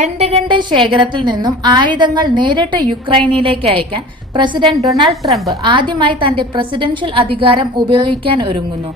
പെന്റഗന്റെ ശേഖരത്തിൽ നിന്നും ആയുധങ്ങൾ നേരിട്ട് യുക്രൈനിലേക്ക് അയക്കാൻ പ്രസിഡന്റ് ഡൊണാൾഡ് ട്രംപ് ആദ്യമായി തന്റെ പ്രസിഡൻഷ്യൽ അധികാരം ഉപയോഗിക്കാൻ ഒരുങ്ങുന്നു.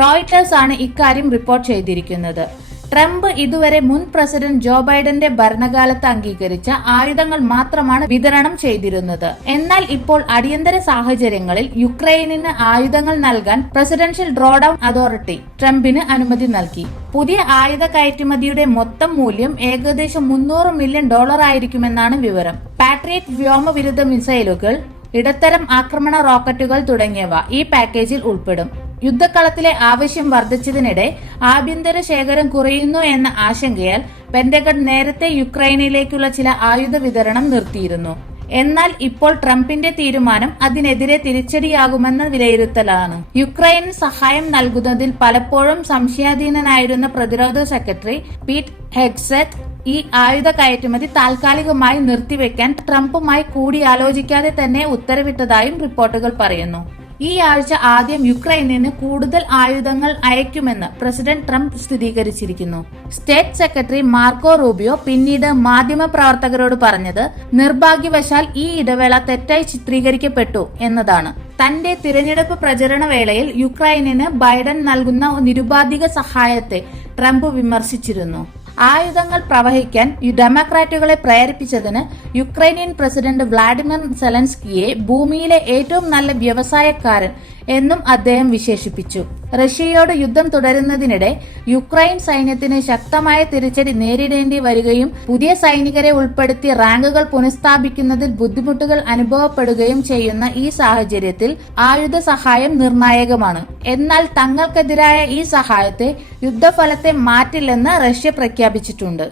റോയിട്ടേഴ്സ് ആണ് ഇക്കാര്യം റിപ്പോർട്ട് ചെയ്തിരിക്കുന്നത്. ട്രംപ് ഇതുവരെ മുൻ പ്രസിഡന്റ് ജോ ബൈഡന്റെ ഭരണകാലത്ത് അംഗീകരിച്ച ആയുധങ്ങൾ മാത്രമാണ് വിതരണം ചെയ്തിരുന്നത്. എന്നാൽ ഇപ്പോൾ അടിയന്തര സാഹചര്യങ്ങളിൽ യുക്രൈനിന് ആയുധങ്ങൾ നൽകാൻ പ്രസിഡൻഷ്യൽ ഡ്രോഡൌൺ അതോറിറ്റി ട്രംപിന് അനുമതി നൽകി. പുതിയ ആയുധ കയറ്റുമതിയുടെ മൊത്തം മൂല്യം ഏകദേശം $300 മില്യൺ ആയിരിക്കുമെന്നാണ് വിവരം. പാട്രിയറ്റ് വ്യോമവിരുദ്ധ മിസൈലുകൾ, ഇടത്തരം ആക്രമണ റോക്കറ്റുകൾ തുടങ്ങിയവ ഈ പാക്കേജിൽ ഉൾപ്പെടും. യുദ്ധക്കളത്തിലെ ആവശ്യം വർദ്ധിച്ചതിനിടെ ആഭ്യന്തര ശേഖരം കുറയുന്നു എന്ന ആശങ്കയാൽ പെന്റഗൺ നേരത്തെ യുക്രൈനിലേക്കുള്ള ചില ആയുധ വിതരണം നിർത്തിയിരുന്നു. എന്നാൽ ഇപ്പോൾ ട്രംപിന്റെ തീരുമാനം അതിനെതിരെ തിരിച്ചടിയാകുമെന്ന വിലയിരുത്തലാണ്. യുക്രൈന് സഹായം നൽകുന്നതിൽ പലപ്പോഴും സംശയാധീനനായിരുന്ന പ്രതിരോധ സെക്രട്ടറി പീറ്റ് ഹെഗ്സെറ്റ് ഈ ആയുധ കയറ്റുമതി താൽക്കാലികമായി നിർത്തിവെക്കാൻ ട്രംപുമായി കൂടിയാലോചിക്കാതെ തന്നെ ഉത്തരവിട്ടതായും റിപ്പോർട്ടുകൾ പറയുന്നു. ഈ ആഴ്ച ആദ്യം യുക്രൈനിന് കൂടുതൽ ആയുധങ്ങൾ അയക്കുമെന്ന് പ്രസിഡന്റ് ട്രംപ് സ്ഥിരീകരിച്ചിരിക്കുന്നു. സ്റ്റേറ്റ് സെക്രട്ടറി മാർക്കോ റൂബിയോ പിന്നീട് മാധ്യമപ്രവർത്തകരോട് പറഞ്ഞത് നിർഭാഗ്യവശാൽ ഈ ഇടവേള തെറ്റായി ചിത്രീകരിക്കപ്പെട്ടു എന്നതാണ്. തന്റെ തിരഞ്ഞെടുപ്പ് പ്രചരണ വേളയിൽ യുക്രൈനിന് ബൈഡൻ നൽകുന്ന നിരുപാധിക സഹായത്തെ ട്രംപ് വിമർശിച്ചിരുന്നു. ആയുധങ്ങൾ പ്രവഹിക്കാൻ ഡെമോക്രാറ്റുകളെ പ്രേരിപ്പിച്ചതിന് യുക്രൈനിയൻ പ്രസിഡന്റ് വ്ളാഡിമിർ സെലൻസ്കിയെ ഭൂമിയിലെ ഏറ്റവും നല്ല വ്യവസായക്കാരൻ എന്നും അദ്ദേഹം വിശേഷിപ്പിച്ചു. റഷ്യയോട് യുദ്ധം തുടരുന്നതിനിടെ യുക്രൈൻ സൈന്യത്തിന് ശക്തമായ തിരിച്ചടി നേരിടേണ്ടി വരികയും പുതിയ സൈനികരെ ഉൾപ്പെടുത്തി റാങ്കുകൾ പുനഃസ്ഥാപിക്കുന്നതിൽ ബുദ്ധിമുട്ടുകൾ അനുഭവപ്പെടുകയും ചെയ്യുന്ന ഈ സാഹചര്യത്തിൽ ആയുധ സഹായം നിർണായകമാണ്. എന്നാൽ തങ്ങൾക്കെതിരായ ഈ സഹായത്തെ യുദ്ധഫലത്തെ മാറ്റില്ലെന്ന് റഷ്യ പ്രഖ്യാപിച്ചിട്ടുണ്ട്.